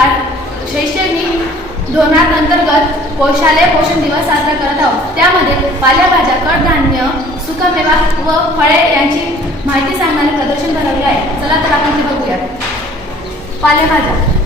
शैक्षणिक शैक्षणिक धोरणात अंतर्गत कौशालय पोषण दिवस साजरा करत आहोत. त्यामध्ये पालेभाज्या कडधान्य सुकमेवा व फळे यांची माहिती सांगणारे प्रदर्शन भरवले आहे. चला तर आपण ते बघूया पालेभाज्या.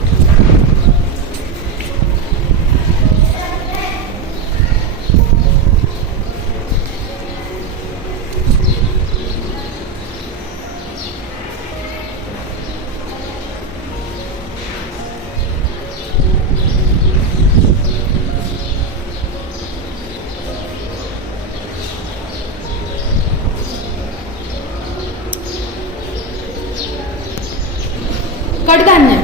कडधान्य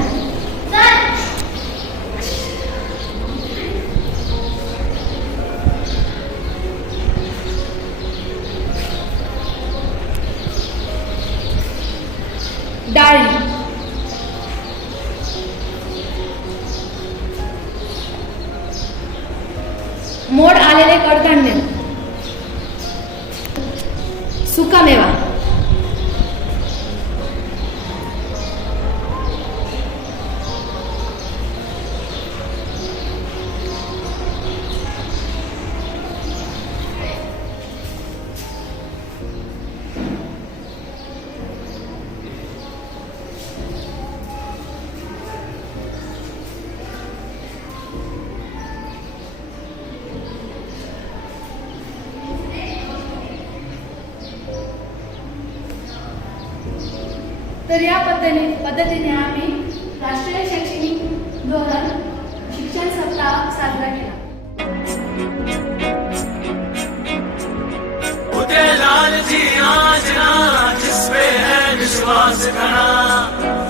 डाळी मोड आलेले कडधान्य तर या पद्धतीने पद्धतीने आम्ही राष्ट्रीय शैक्षणिक धोरण शिक्षण सप्ताह साजरा केला. लाल जी आजना जिसपे है विश्वास खड़ा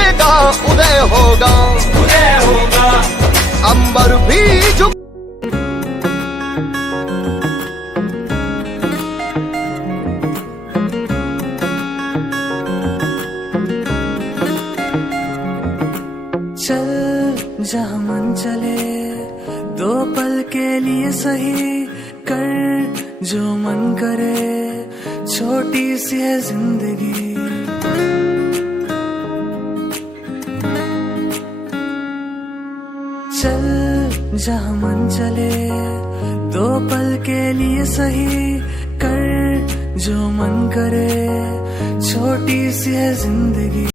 जहाँ मन चले, दो पल के लिए सही कर जो मन करे। छोटी सी है ज़िंदगी। चल जहाँ मन चले, दो पल के लिए सही कर जो मन करे। छोटी सी है ज़िंदगी।